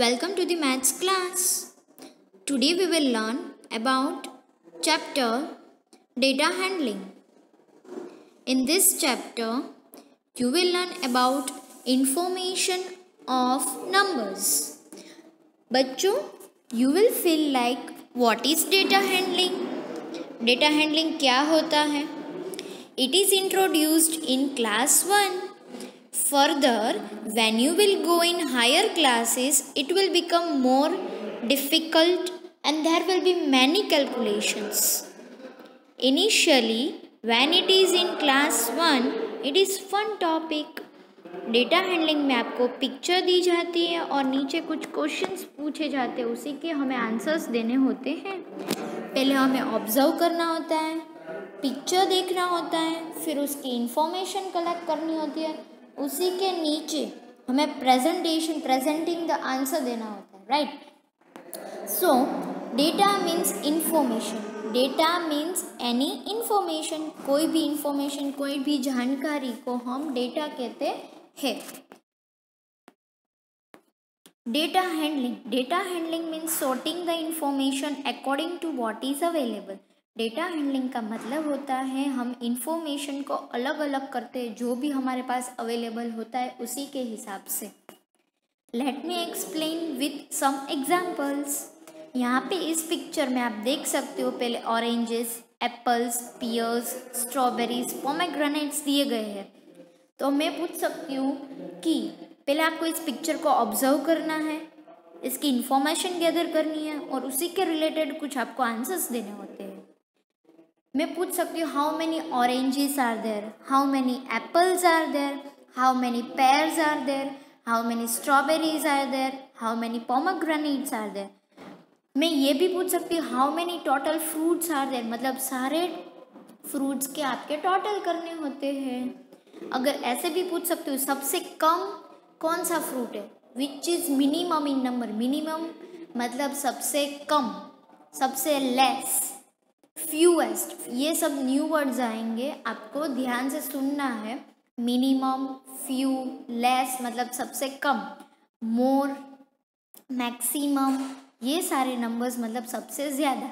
Welcome to the maths class. Today we will learn about chapter data handling. In this chapter, you will learn about information of numbers. बच्चों, you will feel like what is data handling? Data handling क्या होता है? It is introduced in class 1. Further, when you will go in higher classes, it will become more difficult and there will be many calculations. Initially, when it is in class 1, it is fun topic. Data handling में आपको picture दी जाती है और नीचे कुछ questions पूछे जाते हैं, उसी के हमें आंसर्स देने होते हैं. पहले हमें ऑब्जर्व करना होता है, पिक्चर देखना होता है, फिर उसकी इंफॉर्मेशन कलेक्ट करनी होती है, उसी के नीचे हमें प्रेजेंटिंग द आंसर देना होता है, राइट. सो data means information. Data means any information. कोई भी इंफॉर्मेशन, कोई भी जानकारी को हम डेटा कहते हैं. Data handling means sorting the information according to what is available. Data handling का मतलब होता है हम इंफॉर्मेशन को अलग अलग करते हैं, जो भी हमारे पास अवेलेबल होता है उसी के हिसाब से. Let me explain with some examples. यहाँ पे इस पिक्चर में आप देख सकते हो, पहले oranges, apples, pears, strawberries, pomegranates दिए गए हैं. तो मैं पूछ सकती हूँ कि पहले आपको इस पिक्चर को ऑब्जर्व करना है, इसकी इंफॉर्मेशन गैदर करनी है और उसी के रिलेटेड कुछ आपको आंसर्स देने होते हैं. मैं पूछ सकती हूँ how many oranges are there, how many apples are there, how many pears are there, how many strawberries are there, how many pomegranates are there. मैं ये भी पूछ सकती हूँ how many total fruits are there, मतलब सारे fruits के आपके टोटल करने होते हैं. अगर ऐसे भी पूछ सकती हूँ सबसे कम कौन सा फ्रूट है, which is minimum in number. Minimum मतलब सबसे कम, सबसे लेस, फ्यूएस्ट, ये सब न्यू वर्ड्स आएंगे, आपको ध्यान से सुनना है. मिनिमम, फ्यू, लेस मतलब सबसे कम, मोर, मैक्सिमम, ये सारे नंबर्स मतलब सबसे ज़्यादा.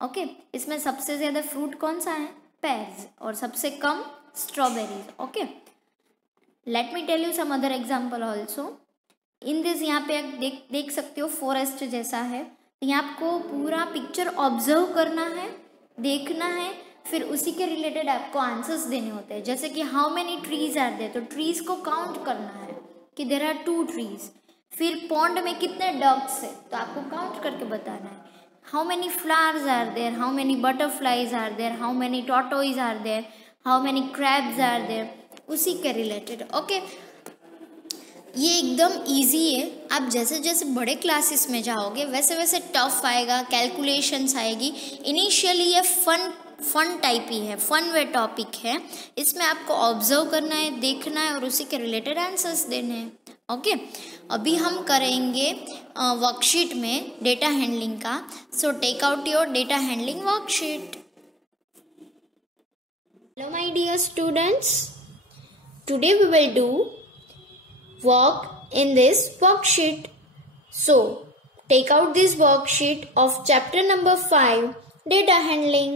ओके, इसमें सबसे ज़्यादा फ्रूट कौन सा है, पेयर्स, और सबसे कम strawberries. Okay, let me tell you some other example also. In this यहाँ पे आप देख सकते हो फॉरेस्ट जैसा है. यहाँ आपको पूरा पिक्चर ऑब्जर्व करना है, देखना है, फिर उसी के रिलेटेड आपको आंसर्स देने होते हैं. जैसे कि how many trees are there, तो ट्रीज को काउंट करना है कि देयर आर 2 ट्रीज. फिर पॉन्ड में कितने डक्स है, तो आपको काउंट करके बताना है. How many flowers are there, how many butterflies are there, how many tortoise are there, how many crabs are there, उसी के रिलेटेड. ओके, ये एकदम इजी है. आप जैसे जैसे बड़े क्लासेस में जाओगे वैसे वैसे टफ आएगा, कैलकुलेशंस आएगी. इनिशियली ये फन टाइप ही है, फन वे टॉपिक है. इसमें आपको ऑब्जर्व करना है, देखना है और उसी के रिलेटेड आंसर्स देने हैं. ओके, अभी हम करेंगे वर्कशीट में डेटा हैंडलिंग का. So take out your data handling worksheet. Hello my dear students, today we will do work in this worksheet. So, take out this worksheet of chapter number 5, data handling.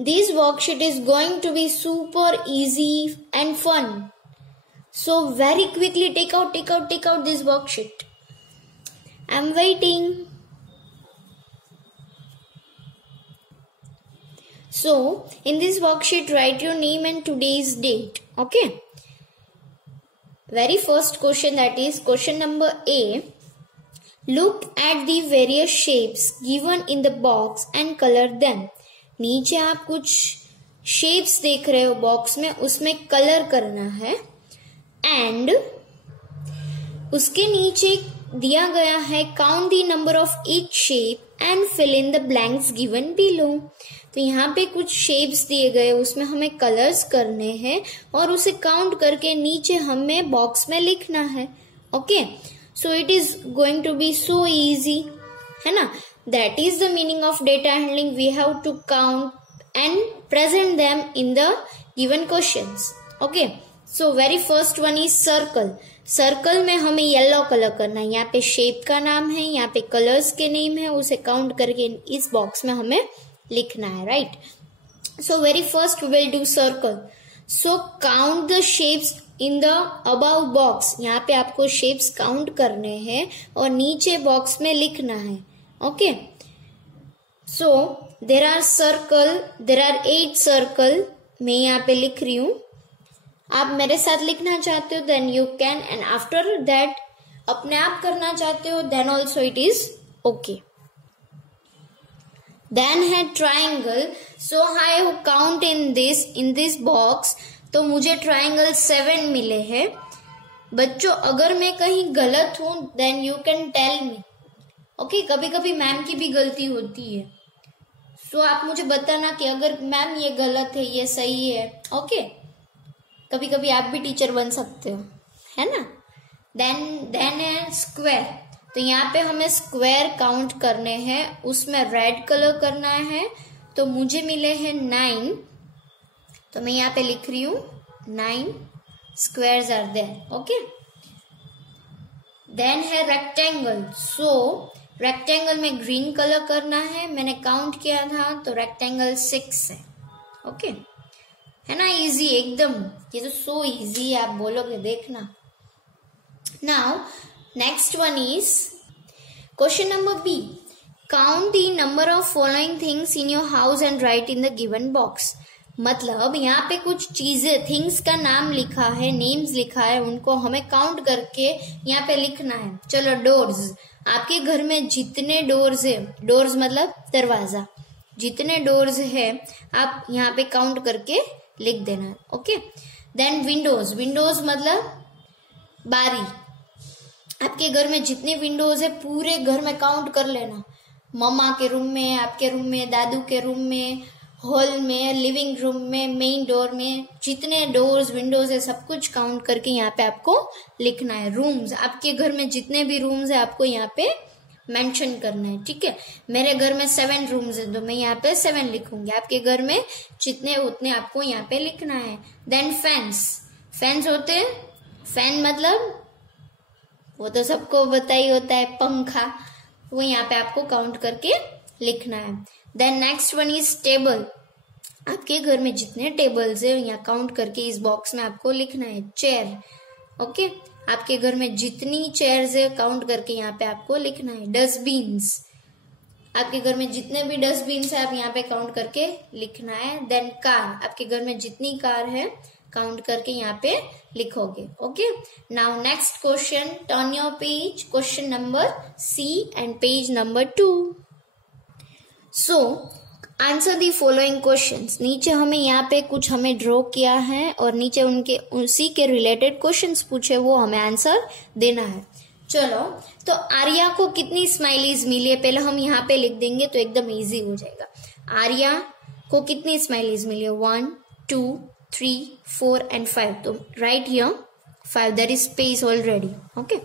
This worksheet is going to be super easy and fun. So, very quickly take out this worksheet. I'm waiting. So, in this worksheet, write your name and today's date. Okay. Very first question, that is question number A. Look at the various shapes given in the box and color them. नीचे आप कुछ shapes देख रहे हो box में, उसमें colour करना है. एंड उसके नीचे दिया गया है count the number of each shape and fill in the blanks given below. तो यहाँ पे कुछ शेप्स दिए गए, उसमें हमें कलर्स करने हैं और उसे काउंट करके नीचे हमें बॉक्स में लिखना है. Okay, so it is going to be so easy, है ना. That is the meaning of data handling. We have to count and present them in the given questions. Okay, so very first one is circle. Circle में हमें yellow colour करना है, यहाँ पे shape का नाम है, यहाँ पे कलर्स के नेम है, उसे काउंट करके इस बॉक्स में हमें लिखना है, right. So very first we will do circle. So count the shapes in the above box, यहाँ पे आपको शेप्स काउंट करने हैं और नीचे बॉक्स में लिखना है, okay. So there are 8 circle, मैं यहाँ पे लिख रही हूं, आप मेरे साथ लिखना चाहते हो then you can, and after that अपने आप करना चाहते हो then also it is okay. Then है triangle. So I who count in this box, तो मुझे ट्राइंगल 7 मिले हैं। बच्चों अगर मैं कहीं गलत हूं then you can tell me, okay. कभी कभी मैम की भी गलती होती है, सो आप मुझे बताना कि अगर मैम ये गलत है ये सही है, ओके। कभी कभी आप भी टीचर बन सकते हो, है ना। देन है स्क्वायर। तो यहाँ पे हमें स्क्वायर काउंट करने हैं, उसमें रेड कलर करना है, तो मुझे मिले हैं 9, तो मैं यहाँ पे लिख रही हूँ 9 squares are there, okay. Then है रेक्टेंगल। सो रेक्टेंगल में ग्रीन कलर करना है, मैंने काउंट किया था तो रेक्टेंगल 6 है, ओके, है ना। इजी एकदम, ये तो सो इजी है, आप बोलोगे देखना। Now next one is question number B, count the number of following things in your house and write in the given box. मतलब यहाँ पे कुछ चीजें, थिंग्स का नाम लिखा है, नेम्स लिखा है, उनको हमें काउंट करके यहाँ पे लिखना है। चलो डोर्स, आपके घर में जितने डोर्स है, डोर्स मतलब दरवाजा, जितने डोर्स है आप यहाँ पे काउंट करके लिख देना, ओके। देन विंडोज, विंडोज मतलब बारी, आपके घर में जितने विंडोज है पूरे घर में काउंट कर लेना। मम्मा के रूम में, आपके रूम में, दादू के रूम में, हॉल में, लिविंग रूम में, मेन डोर में, जितने डोर्स विंडोज है सब कुछ काउंट करके यहाँ पे आपको लिखना है। रूम्स, आपके घर में जितने भी रूम्स है आपको यहाँ पे मेंशन करना है, ठीक है। मेरे घर में 7 रूम्स है तो मैं यहाँ पे 7 लिखूंगी, आपके घर में जितने उतने आपको यहाँ पे लिखना है। देन फैंस, फैंस होते हैं, फैन मतलब वो तो सबको पता ही होता है, पंखा, वो यहाँ पे आपको काउंट करके लिखना है। Then next one is table, आपके घर में जितने टेबल्स है यहाँ काउंट करके इस बॉक्स में आपको लिखना है। चेयर, ओके, आपके घर में जितनी चेयर्स है काउंट करके यहाँ पे आपको लिखना है। डस्टबिन्स, आपके घर में जितने भी डस्टबिन्स है आप यहाँ पे काउंट करके लिखना है। देन कार, आपके घर में जितनी कार है काउंट करके यहाँ पे लिखोगे, ओके। Now next question, turn your page, question number C and page number 2। So answer the following questions. नीचे हमें यहाँ पे कुछ हमें ड्रॉ किया है और नीचे उनके उसी के रिलेटेड क्वेश्चंस पूछे, वो हमें आंसर देना है। चलो, तो आर्या को कितनी स्माइलीज मिली है पहले हम यहाँ पे लिख देंगे तो एकदम इजी हो जाएगा। आर्या को कितनी स्माइलीज मिली है, 1 2 3 4 एंड 5, तो right here 5, there is space already, okay.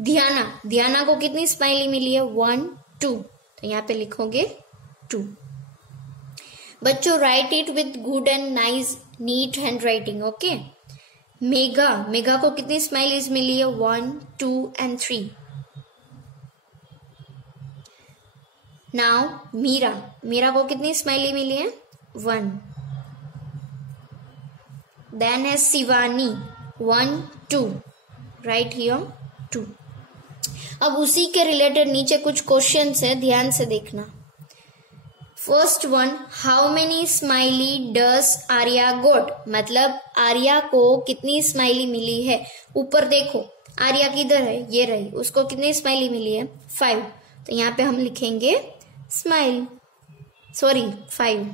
Dhyana को कितनी स्माइली मिली है, 1 2, तो यहाँ पे लिखोगे 2। बच्चों write it with good and nice neat hand writing, okay. Megha को कितनी स्माइलीज मिली है, 1 2 एंड 3। नाउ मीरा को कितनी स्माइली मिली है, 1। देन है शिवानी, 1 2, राइट हियर 2। अब उसी के रिलेटेड नीचे कुछ क्वेश्चंस है, ध्यान से देखना। First one, how many smiley does Arya got, मतलब आर्या को कितनी स्माइली मिली है। ऊपर देखो आर्या किधर है, ये रही, उसको कितनी स्माइली मिली है, 5, तो यहाँ पे हम लिखेंगे स्माइल, 5,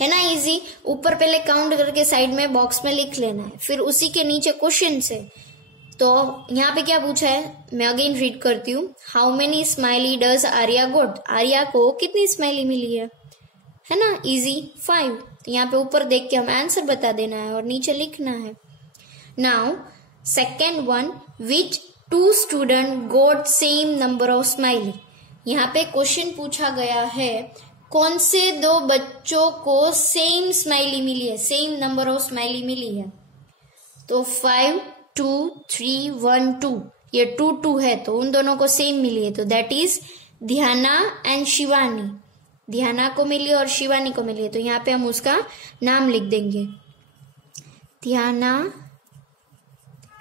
है ना इजी। ऊपर पहले काउंट करके साइड में बॉक्स में लिख लेना है, फिर उसी के नीचे क्वेश्चन से, तो यहाँ पे क्या पूछा है, मैं अगेन रीड करती हूँ। How many smiley does Arya got, Arya को कितनी स्माइली मिली है ना, इजी 5, तो यहाँ पे ऊपर देख के हमें आंसर बता देना है और नीचे लिखना है। Now second one, which 2 student got same number of smiley, यहाँ पे क्वेश्चन पूछा गया है कौन से 2 बच्चों को सेम स्माइली मिली है, सेम नंबर ऑफ स्माइली मिली है, तो 5 2 3 1 2, ये 2 2 है तो उन दोनों को सेम मिली है, तो दैट इज ध्याना एंड शिवानी। ध्याना को मिली और शिवानी को मिली है, तो यहाँ पे हम उसका नाम लिख देंगे ध्याना।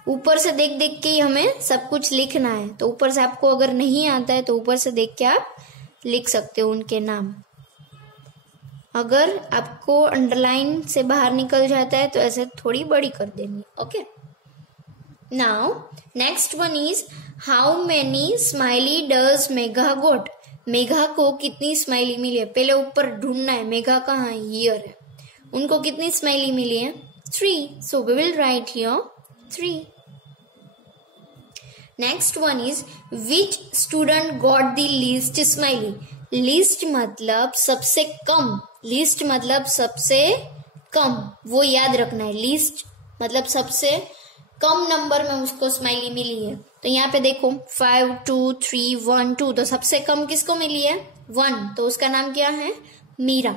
ऊपर से देख देख के हमें सब कुछ लिखना है, तो ऊपर से आपको अगर नहीं आता है तो ऊपर से देख के आप लिख सकते हो उनके नाम। अगर आपको अंडरलाइन से बाहर निकल जाता है तो ऐसे थोड़ी बड़ी कर देनी। Okay, now next one is how many smiley does Megha got. Megha को कितनी स्माइली मिली है, पहले ऊपर ढूंढना है मेघा कहाँ है, हियर है। उनको कितनी स्माइली मिली है, 3, so we will write here 3। Next one is which student got the least smiley. Least मतलब सबसे कम, लीस्ट मतलब सबसे कम, वो याद रखना है। लीस्ट मतलब सबसे कम नंबर में उसको स्माइली मिली है। तो यहाँ पे देखो 5 2 3 1 2, तो सबसे कम किसको मिली है, 1, तो उसका नाम क्या है, मीरा।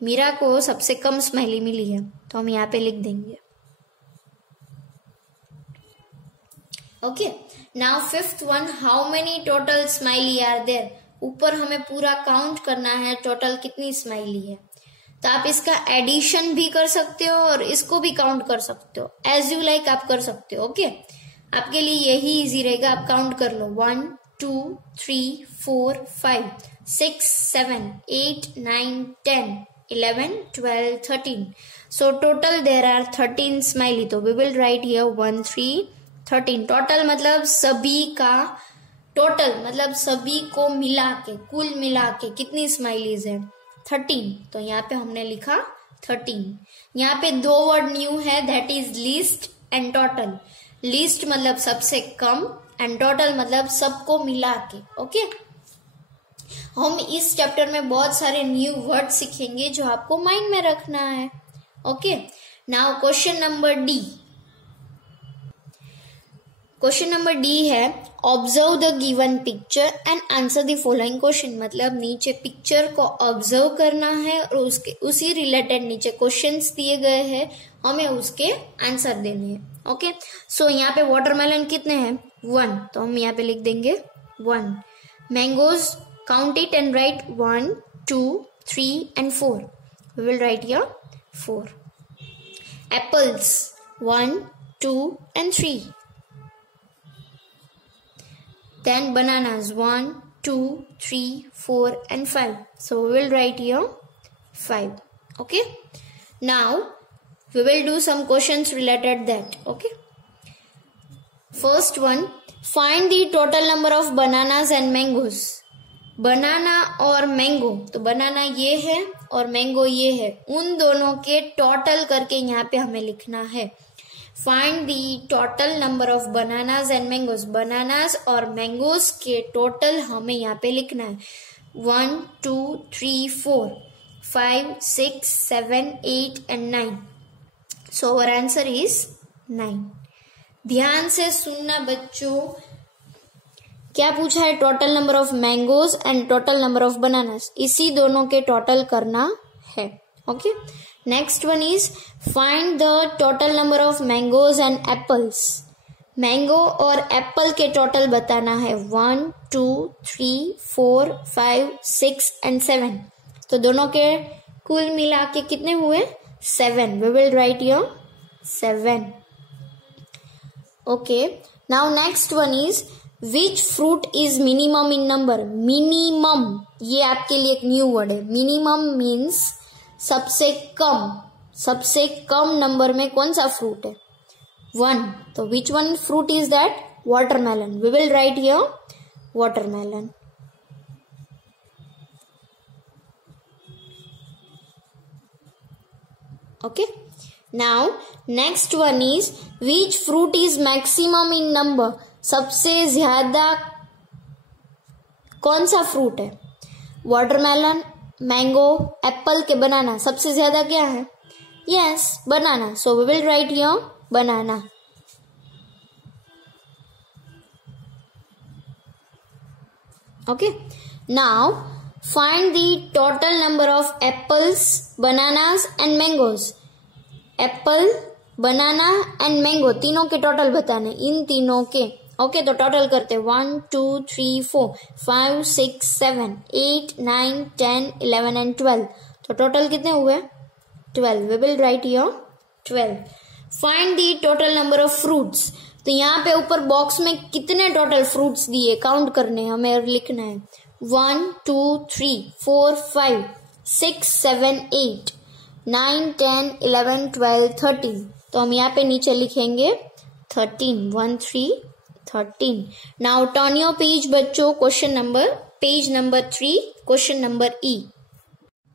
मीरा को सबसे कम स्माइली मिली है, तो हम यहाँ पे लिख देंगे। Okay, now fifth one, how many total smiley are there. ऊपर हमें पूरा काउंट करना है टोटल कितनी स्माइली है, तो आप इसका एडिशन भी कर सकते हो और इसको भी काउंट कर सकते हो, एज यू लाइक आप कर सकते हो। ओके, आपके लिए यही इजी रहेगा, आप काउंट कर लो 1 2 3 4 5 6 7 8 9 10 11 12 13, so total there are 13 smiley, तो we will write here 1 3 13। Total मतलब सभी का, टोटल मतलब सभी को मिला के, कुल मिला के कितनी स्माइलीज है, 13, तो यहाँ पे हमने लिखा 13। यहाँ पे 2 वर्ड न्यू है, that is least and total. Least मतलब सबसे कम एंड टोटल मतलब सबको मिला के। ओके, हम इस चैप्टर में बहुत सारे न्यू वर्ड सीखेंगे जो आपको माइंड में रखना है। Okay, now question number D. Question number D है observe the given picture and answer the following question. मतलब नीचे पिक्चर को ऑब्जर्व करना है और उसके उसी रिलेटेड नीचे क्वेश्चंस दिए गए हैं, हमें उसके आंसर देने हैं। ओके, सो यहाँ पे वाटरमेलन कितने हैं, 1, तो हम यहाँ पे लिख देंगे 1। Mangoes count it and write 1 2 3 and 4, we will write here 4। Apples 1 2 and 3। Then bananas 1 2 3 4 and 5, so we will write here 5. Okay, now we will do some questions related that. Okay, first one, find the total number of bananas and mangoes. बनाना और mango, तो बनाना ये है और mango ये है, उन दोनों के टोटल करके यहाँ पे हमें लिखना है। Find the total number of bananas and mangoes. Bananas और मैंगोज के टोटल हमें यहाँ पे लिखना है 1 2 3 4 5 6 7 8 and 9, so our answer is 9। ध्यान से सुनना बच्चों, क्या पूछा है, total number of mangoes and total number of bananas, इसी दोनों के टोटल करना है। Okay, next one is find the total number of mangoes and apples. Mango और एप्पल के टोटल बताना है 1 2 3 4 5 6 and 7, तो दोनों के कुल मिला के कितने हुए, 7, we will write your 7। Okay, now next one is which fruit is minimum in number. Minimum, ये आपके लिए एक न्यू वर्ड है। मिनिमम मीन्स सबसे कम नंबर में कौन सा फ्रूट है, 1, तो which one fruit is that, watermelon, we will write here watermelon. Okay, now next one is which fruit is maximum in number. सबसे ज्यादा कौन सा फ्रूट है, वाटरमेलन, मैंगो, एप्पल के बनाना, सबसे ज्यादा क्या है, yes banana, so we will write here banana. Okay, now find the total number of apples, bananas and mangoes. Apple banana and mango तीनों के टोटल बताने, इन तीनों के। ओके, तो टोटल करते 1 2 3 4 5 6 7 8 9 10 11 एंड 12। तो टोटल कितने हुए? 12। We will write here 12। Find the total number of fruits. तो यहाँ पे ऊपर बॉक्स में कितने टोटल फ्रूट्स दिए काउंट करने हमें और लिखना है। 1 2 3 4 5 6 7 8 9 10 11 12 13। तो हम यहाँ पे नीचे लिखेंगे 13 1 3 13। नाउ टर्न योर पेज बच्चों, question number page number 3, question number E।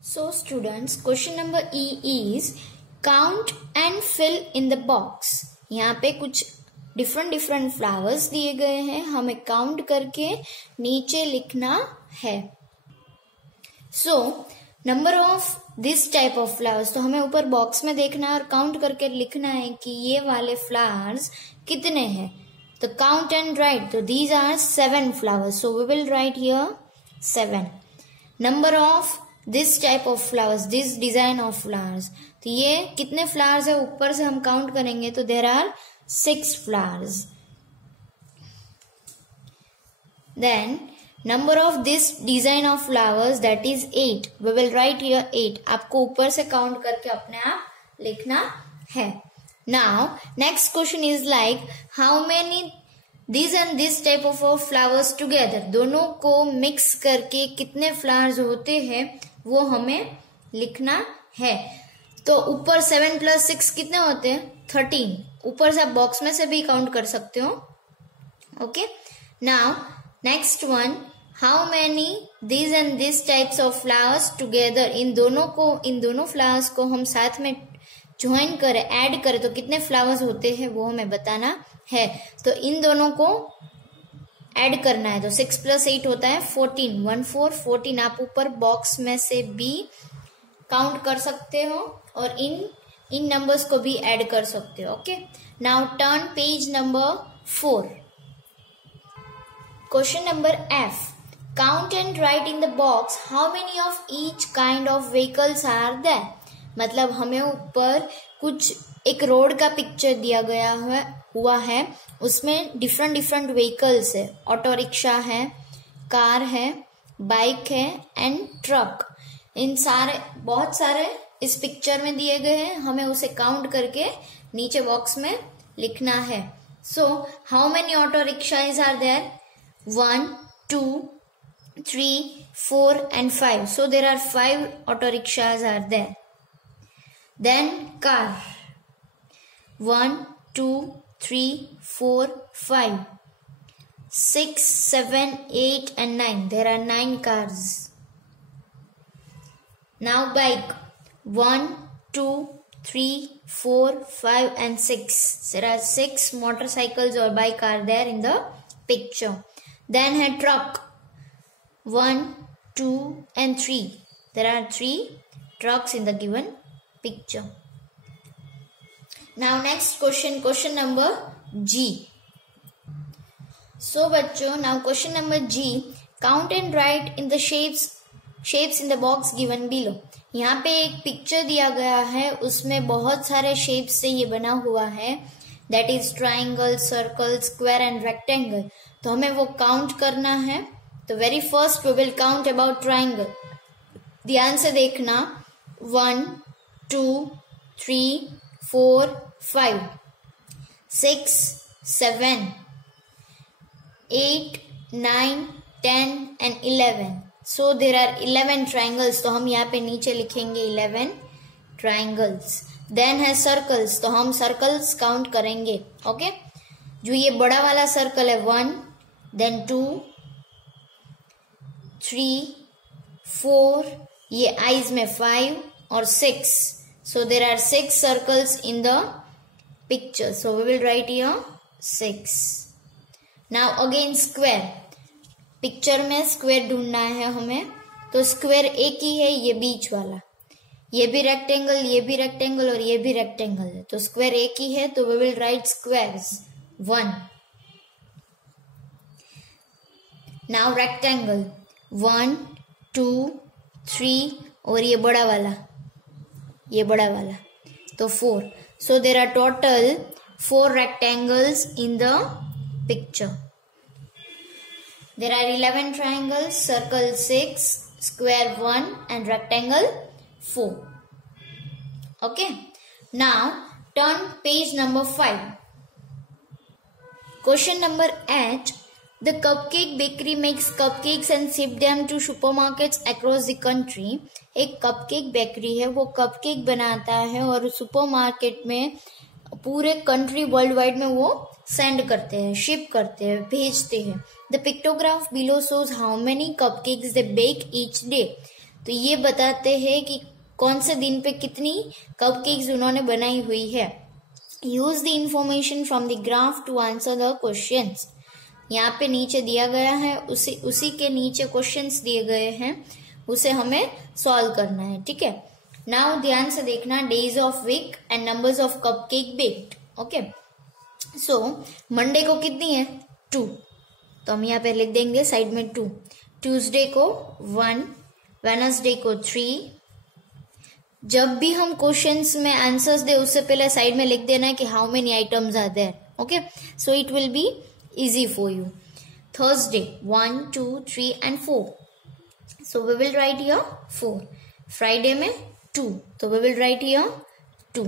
So students, question number E is count and fill in the box। यहाँ पे कुछ डिफरेंट फ्लावर्स दिए गए हैं, हमें काउंट करके नीचे लिखना है। So number of this type of flowers, तो हमें ऊपर बॉक्स में देखना है और काउंट करके लिखना है कि ये वाले फ्लावर्स कितने हैं। तो काउंट एंड राइट, तो these are 7 flowers, so we will write here 7। Number of this type of flowers, this design of flowers, तो ये कितने फ्लावर्स है ऊपर से हम काउंट करेंगे तो there are 6 flowers. Then number of this design of flowers that is 8, we will write here 8। आपको ऊपर से काउंट करके अपने आप लिखना है। Now next question is like how many this and this type of flowers together, दोनों को मिक्स करके कितने फ्लावर्स होते हैं वो हमें लिखना है। तो ऊपर 7 + 6 कितने होते हैं? 13। ऊपर से आप बॉक्स में से भी काउंट कर सकते हो। Okay, now next one, how many this and this types of flowers together, इन दोनों फ्लावर्स को हम साथ में ज्वाइन करें, ऐड करें तो कितने फ्लावर्स होते हैं वो हमें बताना है। तो इन दोनों को ऐड करना है, तो 6 + 8 होता है 14, 1 4 14। आप ऊपर बॉक्स में से भी काउंट कर सकते हो और इन नंबर्स को भी ऐड कर सकते हो। Okay, now turn page number 4, question number F। Count and write in the box how many of each kind of vehicles are there. मतलब हमें ऊपर कुछ एक रोड का पिक्चर दिया गया हुआ है, उसमें डिफरेंट व्हीकल्स है, ऑटो रिक्शा है, कार है, बाइक है एंड ट्रक। इन सारे बहुत सारे इस पिक्चर में दिए गए हैं, हमें उसे काउंट करके नीचे बॉक्स में लिखना है। So how many auto rickshaws are there? 1 2 3 4 and 5, so there are 5 auto rickshaws are there. Then car, 1 2 3 4 5 6 7 8 and 9, there are 9 cars. Now bike, 1 2 3 4 5 and 6, there are 6 motorcycles or bike are there in the picture. Then a truck, 1 2 and 3, there are 3 trucks in the given picture. Now next question number G. So बच्चों, now question number G, count and write in the shapes in the box given below. यहाँ पे एक picture दिया गया है, उसमें बहुत सारे शेप्स से ये बना हुआ है, that is triangle, circle, square and rectangle. तो हमें वो काउंट करना है। तो very first we will count about triangle. ध्यान से देखना, 1 2 3 4 5 6 7 8 9 10 and 11. So there are 11 triangles, तो हम यहाँ पे नीचे लिखेंगे 11 triangles. Then है circles, तो हम circles काउंट करेंगे। ओके, जो ये बड़ा वाला सर्कल है 1, then 2 3 4, ये आईज में 5 और 6. So there are 6 circles in the picture. So we will write here 6. Now again square. Picture में स्क्वायर ढूंढना है हमें, तो स्क्वायर एक ही है, ये बीच वाला, ये भी रेक्टेंगल, ये भी रेक्टेंगल और ये भी रेक्टेंगल है, तो स्क्वायर एक ही है, तो we will write squares 1. Now rectangle 1 2 3 और ये बड़ा वाला तो 4. So there are total 4 rectangles in the picture. There are 11 triangles, circle 6, square 1 and rectangle 4. Okay. Now turn page number 5. Question number 8. The Cupcake Bakery makes cupcakes and ship them to supermarkets across the country. एक cupcake bakery है, वो cupcake बनाता है और supermarket में पूरे country world wide में वो सेंड करते हैं, शिप करते हैं, भेजते हैं. The pictograph below shows how many cupcakes they bake each day. तो ये बताते हैं कि कौन से दिन पे कितनी कपकेक्स उन्होंने बनाई हुई है. Use the information from the graph to answer the questions. यहाँ पे नीचे दिया गया है, उसी के नीचे क्वेश्चंस दिए गए हैं, उसे हमें सॉल्व करना है. ठीक है. नाउ ध्यान से देखना. Days of week and numbers of cupcake baked. Okay. So Monday को कितनी है? 2. तो हम यहाँ पे लिख देंगे साइड में 2. ट्यूसडे को 1, वेडनेसडे को 3. जब भी हम क्वेश्चंस में आंसर्स दे उससे पहले साइड में लिख देना है कि how many items are there. Okay. So it will be easy for you. Thursday 1, 2, 3 and 4. So we will write here 4. Friday में 2. So we will write here 2.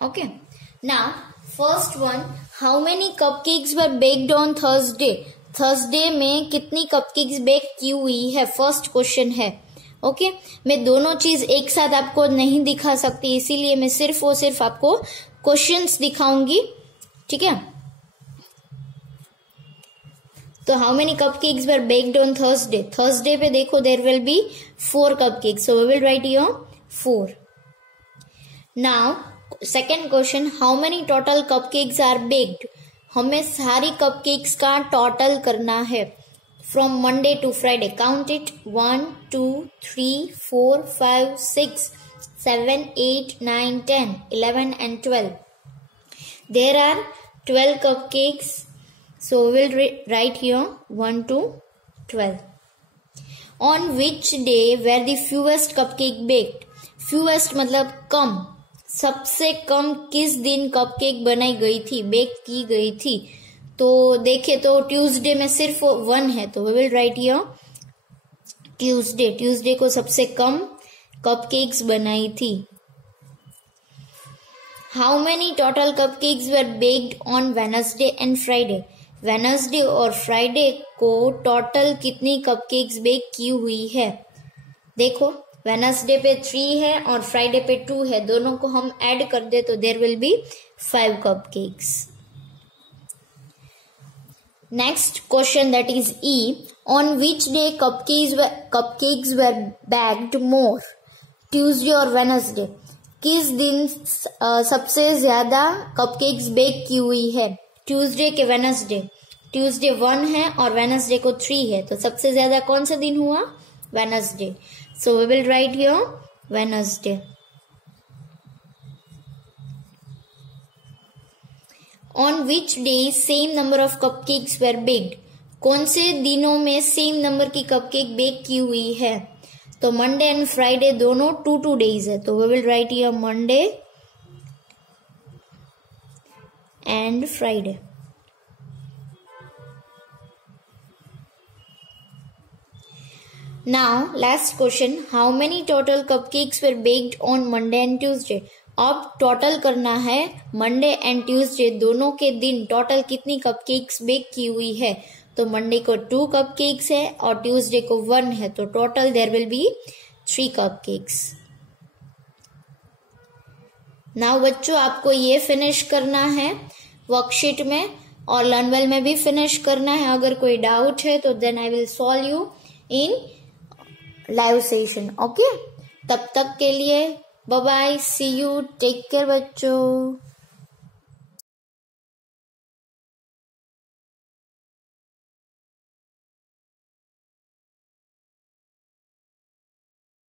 Okay. Now first one, how many cupcakes were baked on Thursday? Thursday में कितनी cupcakes bake की हुई है, first question है. Okay. मैं दोनों चीज एक साथ आपको नहीं दिखा सकती, इसीलिए मैं सिर्फ और सिर्फ आपको क्वेश्चंस दिखाऊंगी. ठीक है. तो how many cupcakes were baked on Thursday. Thursday पे देखो there will be 4 cupcakes. So we will write here 4. Now second question, how many total cupcakes are baked. हमें सारी कपकेक्स का टोटल करना है from Monday to Friday. Count it. 1, 2, 3, 4, 5, 6, 7, 8, 9, 10, 11 and 12. There are 12 cupcakes. So we will write here 1 to 12. On which day were the fewest cupcake baked? Fewest मतलब कम. सबसे कम किस दिन cupcake बनाई गई थी, बेक की गई थी. तो देखे तो ट्यूसडे में सिर्फ 1 है, तो we will write here Tuesday. Tuesday को सबसे कम कपकेक्स बनाई थी. How many total cupcakes were baked on Wednesday and Friday? Wednesday और फ्राइडे को टोटल कितनी कपकेक्स बेक की हुई है. देखो वेडनेसडे पे 3 है और फ्राइडे पे 2 है, दोनों को हम ऐड कर दे तो there will be 5 cupcakes. Next question that is E. On which day cupcakes were baked more, Tuesday और वेडनेसडे. किस दिन सबसे ज्यादा कपकेक्स बेक की हुई है, ट्यूसडे के वेडनेसडे. ट्यूसडे 1 है और वेडनेसडे को 3 है, तो सबसे ज्यादा कौन सा दिन हुआ, Wednesday. So we will write here Wednesday. On which day same number of cupcakes were baked. कौन से दिनों में सेम नंबर की कपकेक बेक की हुई है. तो मंडे एंड फ्राइडे दोनों 2 डेज है, तो we will write here Monday and Friday. Now last question, how many total cupcakes were baked on Monday and Tuesday. अब टोटल करना है मंडे एंड ट्यूसडे दोनों के दिन टोटल कितनी कपकेक्स बेक की हुई है. तो मंडे को 2 कपकेक्स है और ट्यूसडे को 1 है, तो total there will be 3 cupcakes. Now बच्चों आपको ये फिनिश करना है वर्कशीट में और लर्नवेल में भी फिनिश करना है. अगर कोई डाउट है तो then I will solve you in live session. Okay. तब तक के लिए bye bye, see you, take care बच्चों.